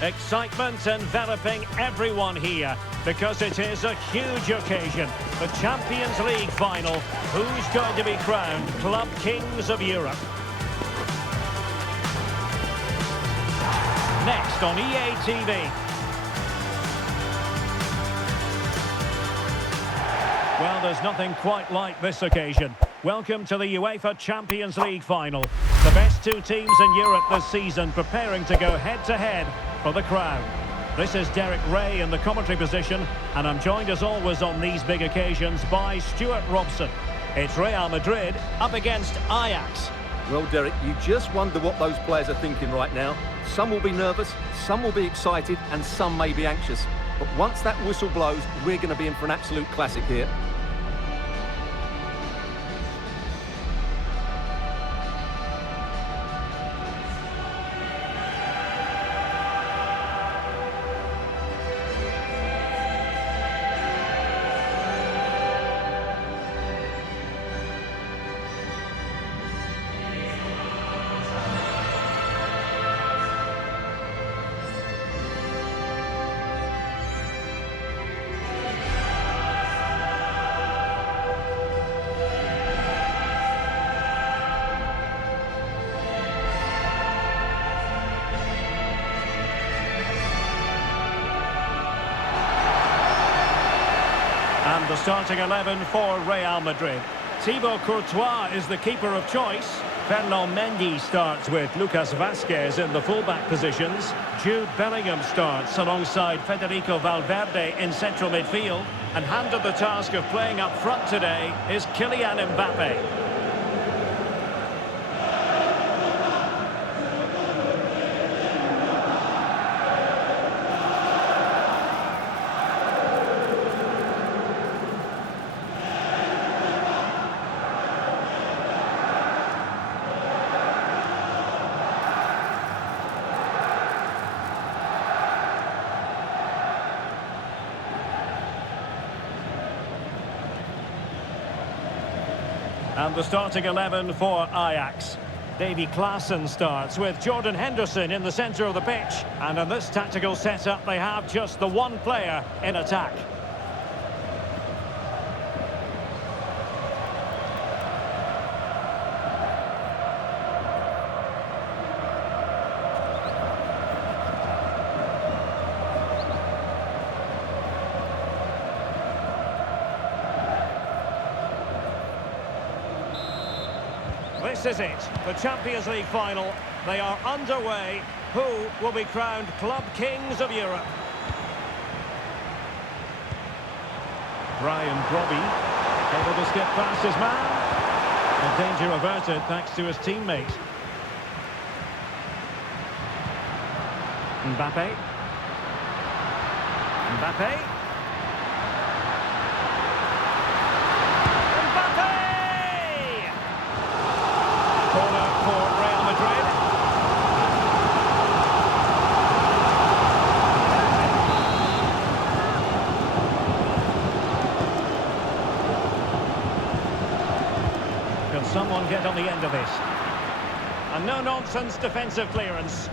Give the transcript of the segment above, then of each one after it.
Excitement enveloping everyone here because it is a huge occasion. The Champions League final. Who's going to be crowned Club Kings of Europe? Next on EA TV. Well, there's nothing quite like this occasion. Welcome to the UEFA Champions League final. The best two teams in Europe this season preparing to go head-to-head for the crown. This is Derek Ray in the commentary position, and I'm joined as always on these big occasions by Stuart Robson. It's Real Madrid up against Ajax. Well, Derek, you just wonder what those players are thinking right now. Some will be nervous, some will be excited, and some may be anxious. But once that whistle blows, we're going to be in for an absolute classic here. And the starting 11 for Real Madrid. Thibaut Courtois is the keeper of choice. Ferland Mendy starts with Lucas Vazquez in the fullback positions. Jude Bellingham starts alongside Federico Valverde in central midfield. And handed the task of playing up front today is Kylian Mbappe. And the starting 11 for Ajax. Davy Klaassen starts with Jordan Henderson in the centre of the pitch. And in this tactical setup, they have just the one player in attack. This is it, the Champions League final. They are underway. Who will be crowned Club Kings of Europe? Brobbey able to skip past his man. And danger averted thanks to his teammate. Mbappe. Corner for Real Madrid. Can someone get on the end of this? A no-nonsense defensive clearance.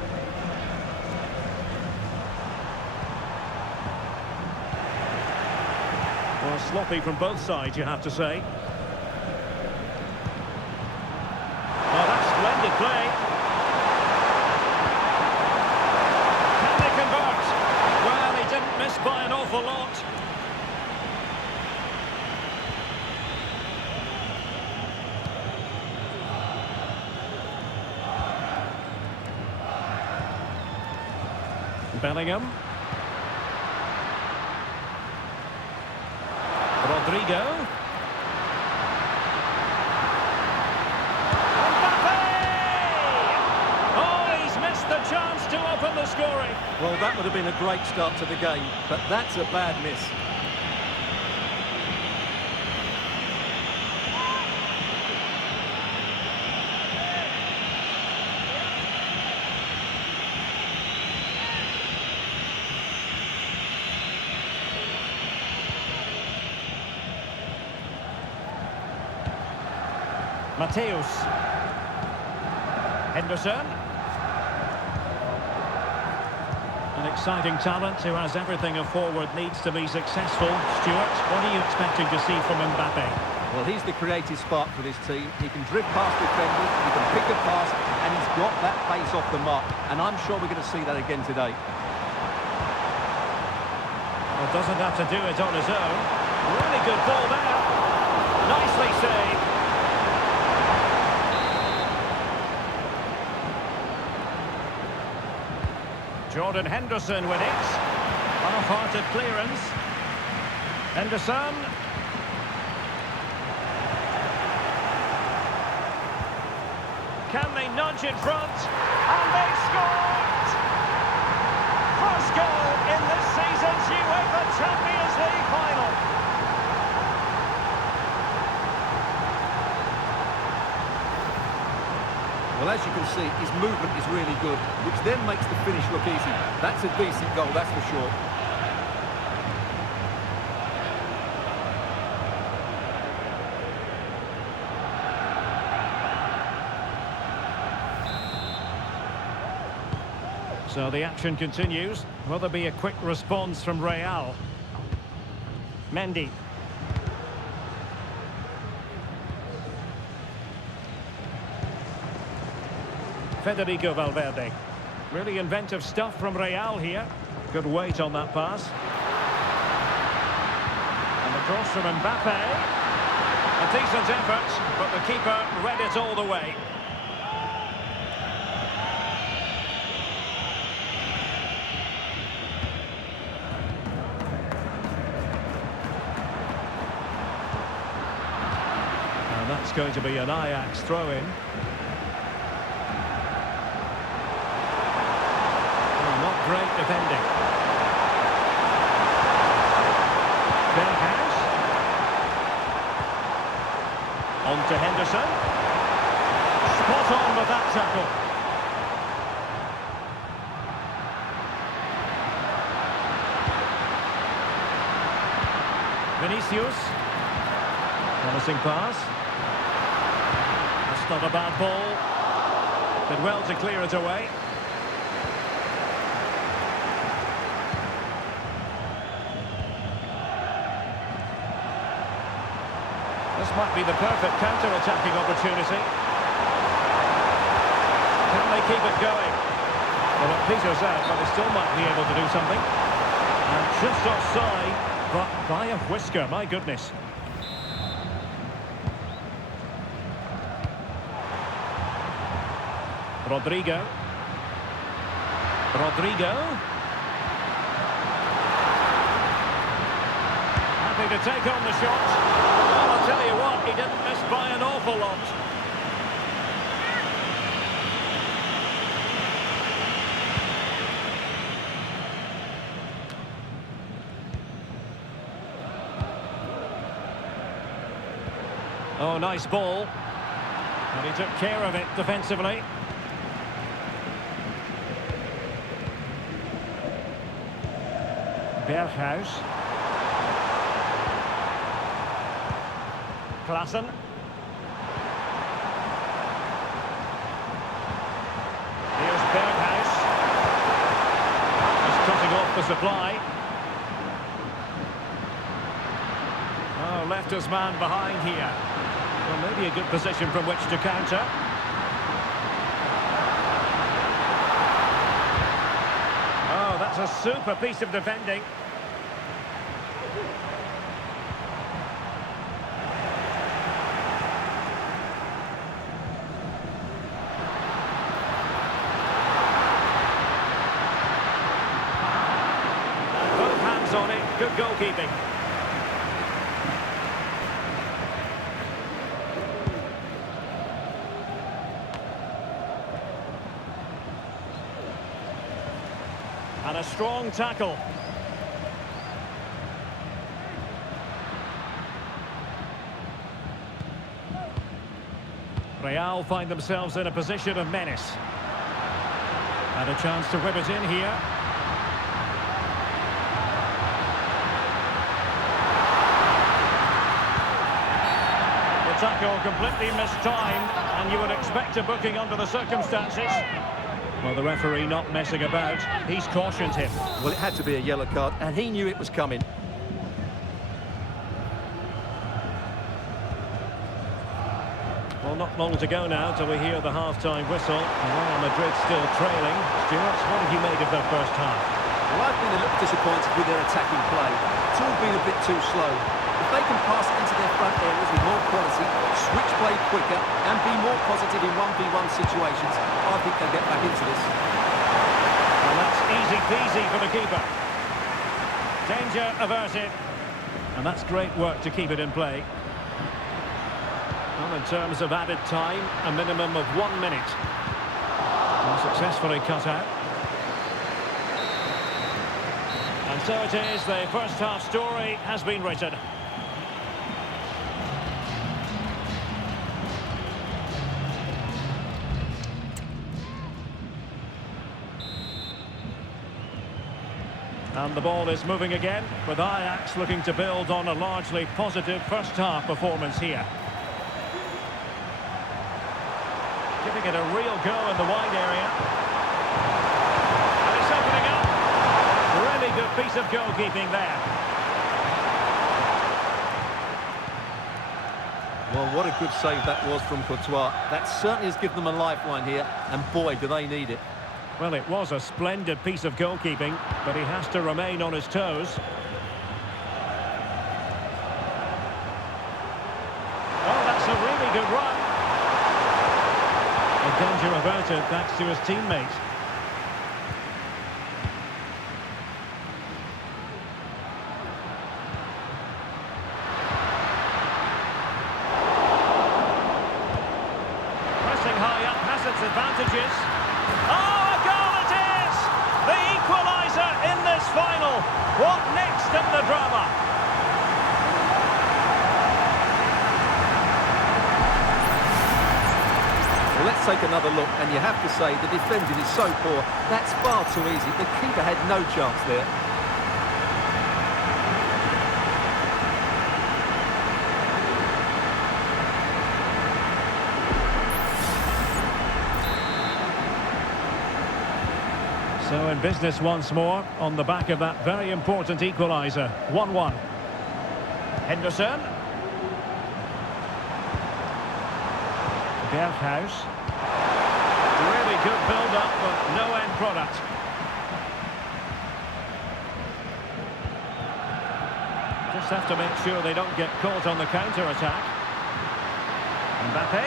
Well, sloppy from both sides, you have to say. Splendid play. Can they convert? Well, he didn't miss by an awful lot. Bellingham. Rodrigo. The chance to open the scoring. Well, that would have been a great start to the game, but that's a bad miss. Mateus. Henderson. An exciting talent who has everything a forward needs to be successful. Stuart, what are you expecting to see from Mbappe? Well, he's the creative spark for this team. He can drift past defenders, he can pick a pass, and he's got that pace off the mark. And I'm sure we're going to see that again today. Well, doesn't have to do it on his own. Really good ball there. Nicely saved. Jordan Henderson with it. Half-hearted clearance. Henderson. Can they nudge in front? And they scored! First goal in this season's UEFA Champions League final. Well, as you can see, his movement is really good, which then makes the finish look easy. That's a decent goal, that's for sure. So the action continues. Will there be a quick response from Real? Mendy. Federico Valverde. Really inventive stuff from Real here. Good weight on that pass. And the cross from Mbappe. A decent effort, but the keeper read it all the way. And that's going to be an Ajax throw-in. Great defending. Berghuis. On to Henderson. Spot on with that tackle. Vinicius. Promising pass. That's not a bad ball. Did well to clear it away. This might be the perfect counter-attacking opportunity. Can they keep it going? Well, it peters out, but they still might be able to do something. And just offside, but by a whisker, my goodness. Rodrigo. Happy to take on the shot. Well, I'll tell you what, he didn't miss by an awful lot. Oh, nice ball. And he took care of it defensively. Berghuis. Klaassen. Here's Berghuis. He's cutting off the supply. Oh, left his man behind here. Well, maybe a good position from which to counter. Oh, that's a super piece of defending. On it, good goalkeeping. And a strong tackle. Real find themselves in a position of menace. And a chance to whip it in here. Tackle completely mistimed, and you would expect a booking under the circumstances. Well, the referee not messing about. He's cautioned him. Well, it had to be a yellow card, and he knew it was coming. Well, not long to go now till we hear the half-time whistle. And Real Madrid still trailing. Stuart, what did you make of their first half? Well, I've been a little disappointed with their attacking play. It's all been a bit too slow. If they can pass it into their front areas with more quality, switch play quicker, and be more positive in 1v1 situations, I think they'll get back into this. Well, that's easy peasy for the keeper. Danger averted. And that's great work to keep it in play. Well, in terms of added time, a minimum of 1 minute. And successfully cut out. And so it is, the first half story has been written. And the ball is moving again, with Ajax looking to build on a largely positive first half performance here. Giving it a real go in the wide area. And it's opening up. Really good piece of goalkeeping there. Well, what a good save that was from Courtois. That certainly has given them a lifeline here, and boy, do they need it. Well, it was a splendid piece of goalkeeping, but he has to remain on his toes. Oh, that's a really good run. A danger averted thanks to his teammate. Pressing high up has its advantages. Oh! The equaliser in this final. What next in the drama? Well, let's take another look, and you have to say the defending is so poor. That's far too easy. The keeper had no chance there. So in business once more, on the back of that very important equaliser. 1-1. Henderson. Berghuis. Really good build-up, but no end product. Just have to make sure they don't get caught on the counter-attack. Mbappe.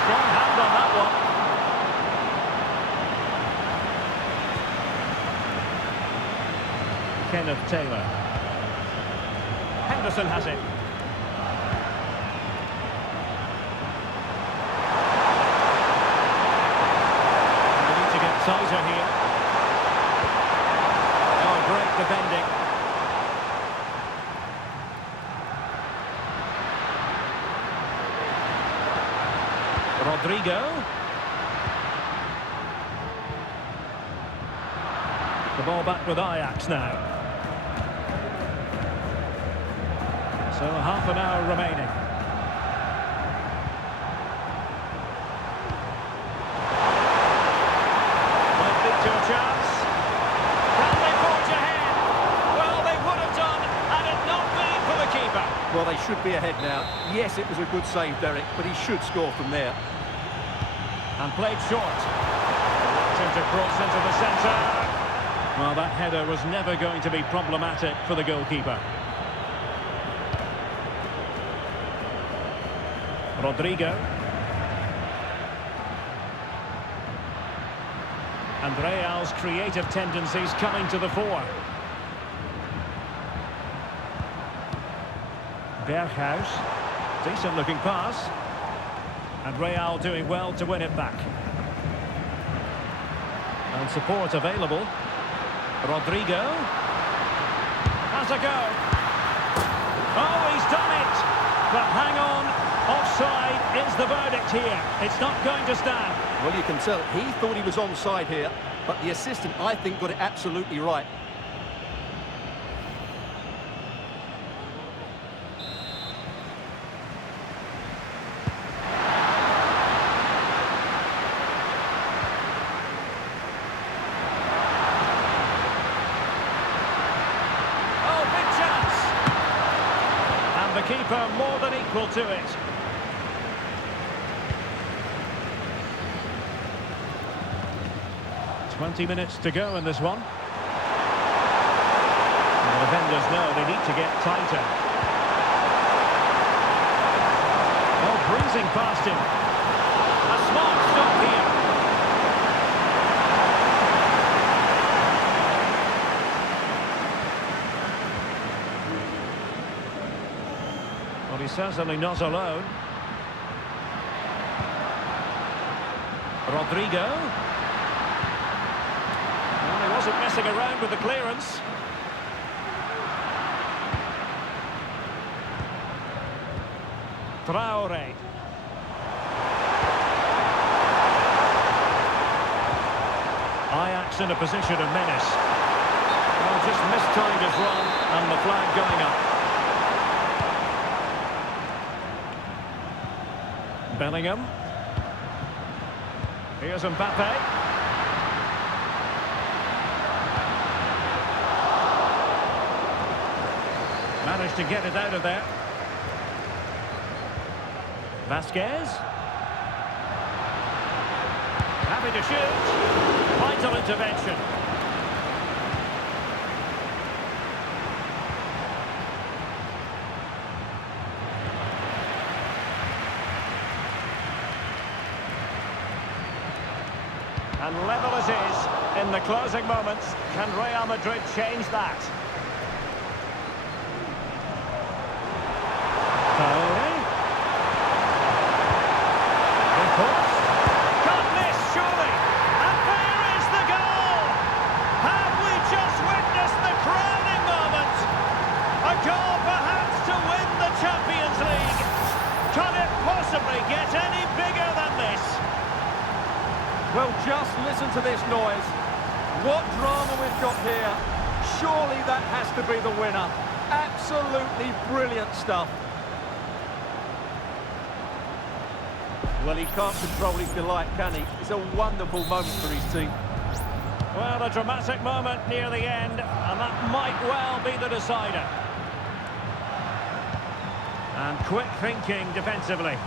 Strong hand on that one. Kenneth Taylor. Henderson has it. They need to get tighter here. Oh, great defending. Rodrigo. The ball back with Ajax now. So half an hour remaining. Might lead to a chance. Can they forge ahead? Well, they would have done had it not been for the keeper. Well, they should be ahead now. Yes, it was a good save, Derek, but he should score from there. And played short. To cross into the centre. Well, that header was never going to be problematic for the goalkeeper. Rodrigo. And Real's creative tendencies coming to the fore. Berghuis. Decent looking pass. And Real doing well to win it back. And support available. Rodrigo. Has a go. Oh, he's done it! But hang on. Offside is the verdict here. It's not going to stand. Well, you can tell he thought he was onside here, but the assistant, I think, got it absolutely right. keeper more than equal to it. "20 minutes to go in this one. And the defenders know they need to get tighter. Oh, breezing past him. A smart stop here. Well, he's certainly not alone. Rodrigo. Well, he wasn't messing around with the clearance. Traore. Ajax in a position of menace. Well, just mistimed his run and the flag going up. Bellingham. Here's Mbappe. Managed to get it out of there. Vasquez. Happy to shoot. Vital intervention. And level as is in the closing moments. Can Real Madrid change that? Can't miss, surely. And there is the goal. Have we just witnessed the crowning moment? A goal perhaps to win the Champions League. Can it possibly get any bigger than this? Well, just listen to this noise. What drama we've got here. Surely that has to be the winner. Absolutely brilliant stuff. Well, he can't control his delight, can he? It's a wonderful moment for his team. Well, a dramatic moment near the end, and that might well be the decider. And quick thinking defensively.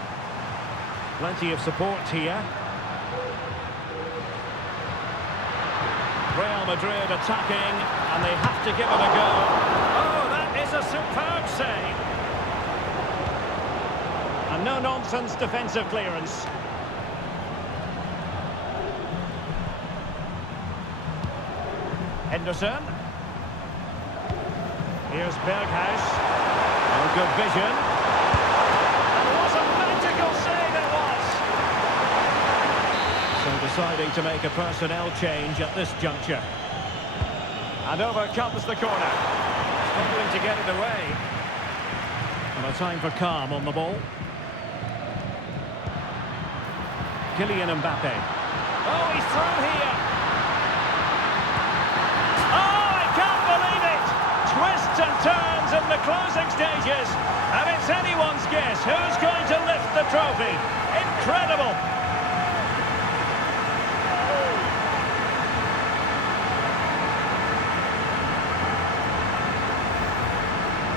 Plenty of support here. Real Madrid attacking, and they have to give it a go. Oh, that is a superb save. And no-nonsense defensive clearance. Henderson. Here's Berghuis. Oh, good vision. And what a magical save it was! So deciding to make a personnel change at this juncture. And over comes the corner. Struggling to get it away. And a time for calm on the ball. Kylian Mbappe. Oh, he's through here. Oh, I can't believe it. Twists and turns in the closing stages. And it's anyone's guess who's going to lift the trophy. Incredible.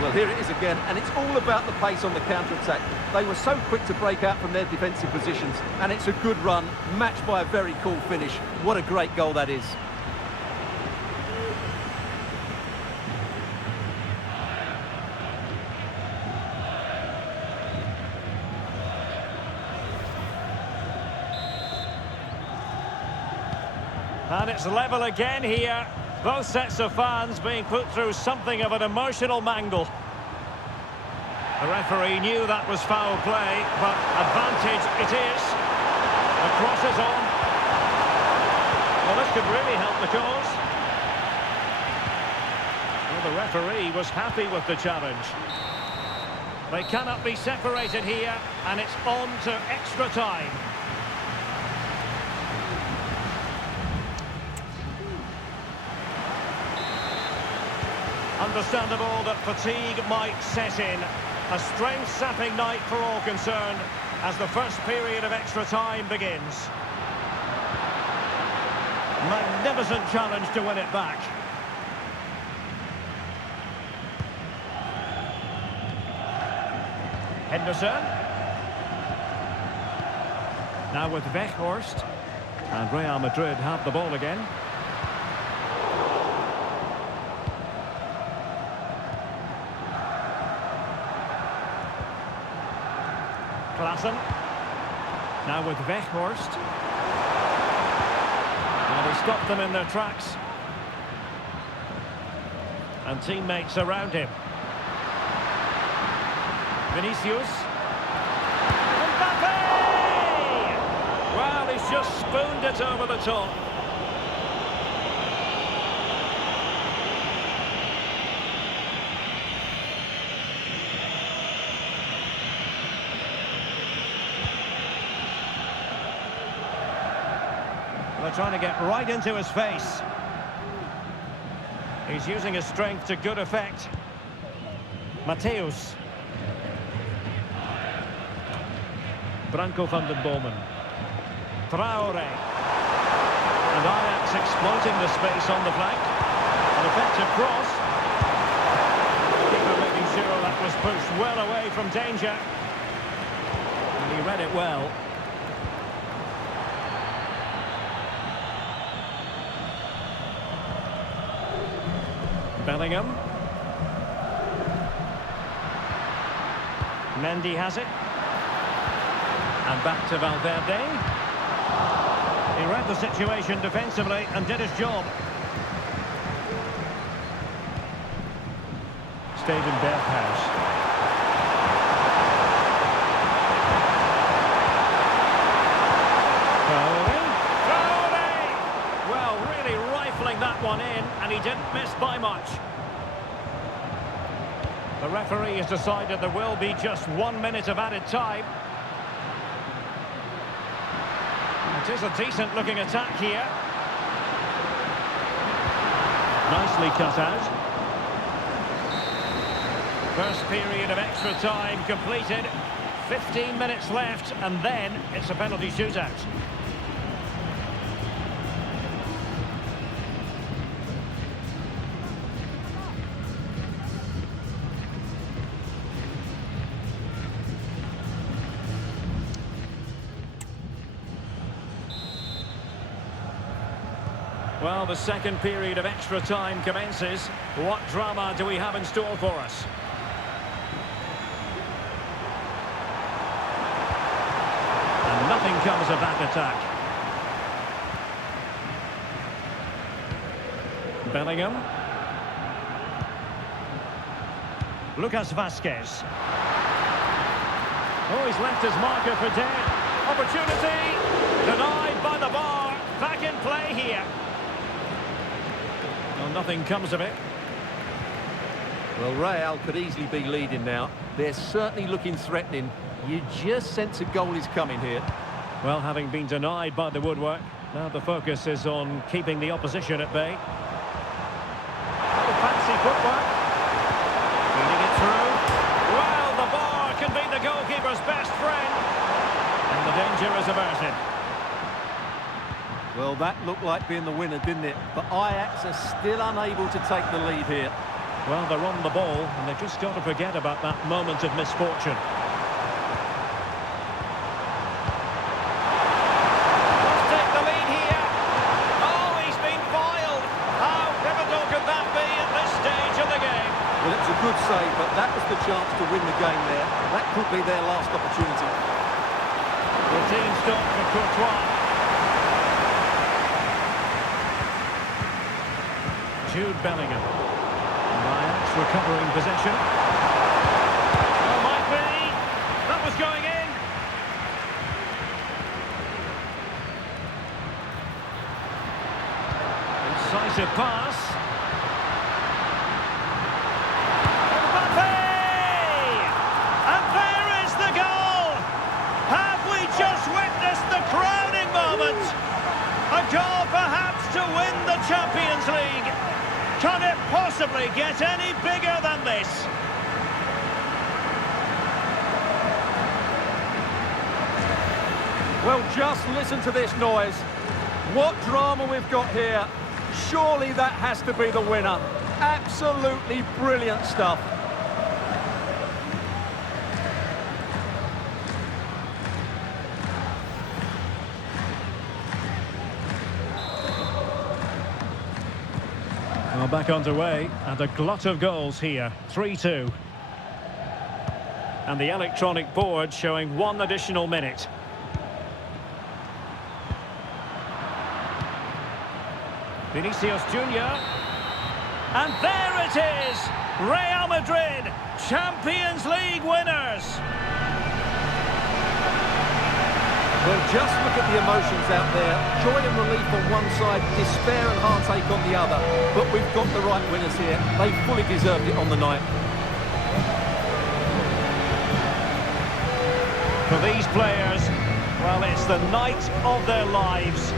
Well, here it is again, and it's all about the pace on the counter-attack. They were so quick to break out from their defensive positions, and it's a good run, matched by a very cool finish. What a great goal that is. And it's level again here. Both sets of fans being put through something of an emotional mangle. The referee knew that was foul play, but advantage it is. The cross is on. Well, this could really help the cause. Well, the referee was happy with the challenge. They cannot be separated here, and it's on to extra time. Understandable that fatigue might set in. A strength-sapping night for all concerned as the first period of extra time begins. Magnificent challenge to win it back. Henderson. Now with Weghorst. And Real Madrid have the ball again. Klaassen. Now with Weghorst. And he stopped them in their tracks. And teammates around him. Vinicius. Mbappe! Well, he's just spooned it over the top. They're trying to get right into his face. He's using his strength to good effect. Matthäus. Branco van den Bomen. Traore. And Ajax exploiting the space on the flank. An effective cross. Keeper making sure that was pushed well away from danger. And he read it well. Bellingham. Mendy has it. And back to Valverde. He read the situation defensively and did his job. Stayed in Berghuis. Traore! Well, really rifling that one in, and he didn't miss by much. The referee has decided there will be just 1 minute of added time. It is a decent-looking attack here. Nicely cut out. First period of extra time completed. 15 minutes left, and then it's a penalty shootout. Well, the second period of extra time commences. What drama do we have in store for us? And nothing comes of that attack. Bellingham. Lucas Vazquez. Oh, he's left his marker for dead. Opportunity denied by the bar. Back in play here. Well, nothing comes of it. Well, Real could easily be leading now. They're certainly looking threatening. You just sense a goal is coming here. Well, having been denied by the woodwork, now the focus is on keeping the opposition at bay. Oh, fancy footwork. Feeding it through. Well, the bar can be the goalkeeper's best friend. And the danger is averted. Well, that looked like being the winner, didn't it? But Ajax are still unable to take the lead here. Well, they're on the ball, and they've just got to forget about that moment of misfortune. Let's take the lead here. Oh, he's been foiled. How pivotal could that be at this stage of the game? Well, it's a good save, but that was the chance to win the game there. That could be their last opportunity. The team stop for Courtois. Jude Bellingham. Ajax recovering possession. Well, might be. That was going in. Incisive pass. Mbappe! And there is the goal! Have we just witnessed the crowning moment? A goal perhaps to win the Champions League. Can it possibly get any bigger than this? Well, just listen to this noise. What drama we've got here. Surely that has to be the winner. Absolutely brilliant stuff. Well, back underway, and a glut of goals here. 3-2. And the electronic board showing 1 additional minute. Vinicius Junior. And there it is! Real Madrid, Champions League winners! Well, just look at the emotions out there. Joy and relief on one side, despair and heartache on the other. But we've got the right winners here. They fully deserved it on the night. For these players, well, it's the night of their lives.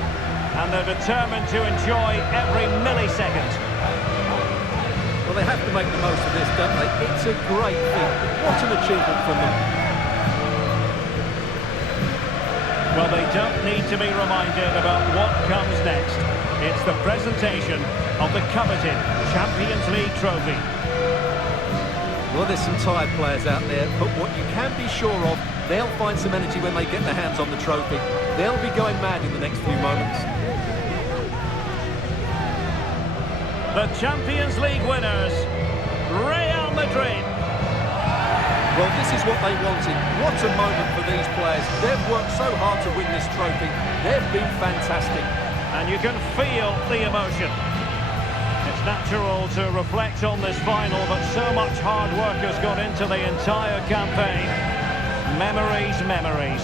And they're determined to enjoy every millisecond. Well, they have to make the most of this, don't they? It's a great thing. What an achievement from them. Well, they don't need to be reminded about what comes next. It's the presentation of the coveted Champions League trophy. Well, there's some tired players out there, but what you can be sure of, they'll find some energy when they get their hands on the trophy. They'll be going mad in the next few moments. The Champions League winners, Real Madrid. Well, this is what they wanted. What a moment for these players. They've worked so hard to win this trophy. They've been fantastic. And you can feel the emotion. It's natural to reflect on this final, but so much hard work has gone into the entire campaign. Memories, memories.